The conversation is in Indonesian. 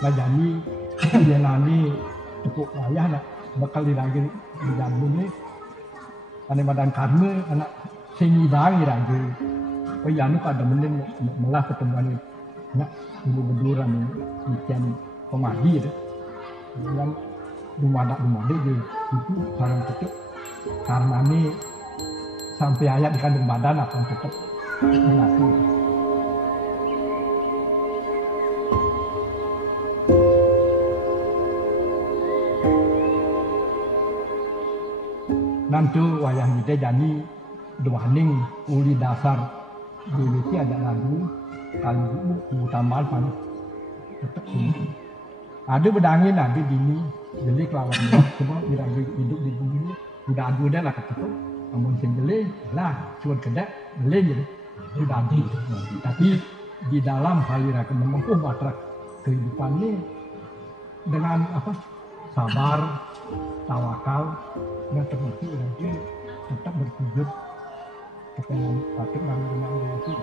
nggak jadi dia nani tepuk ayah nak bakal diragi di dalam ini ane badan karma anak seni bangi lagi oh ya nu kada mending malah ketemuan nak dulu berduran ikan pemadi itu yang rumah dia itu barang tetap karena ini sampai ayat di kandung badan akan tetap mengaku. Nanti wayang kita jadi doaning uli dasar dulu itu ada lagu kali utamaan pan tetap ini. Ada bedangin ada dini jadi kelawan semua tidak hidup di bumi ini udah adu dah lah ketemu namun sembelih lah cuan kedek beli jadi udah adu tapi di dalam hal yang akan menempuh matrak kehidupan ini dengan apa sabar tawakal dan termati nanti tetap berwujud kepengen patut dengan itu.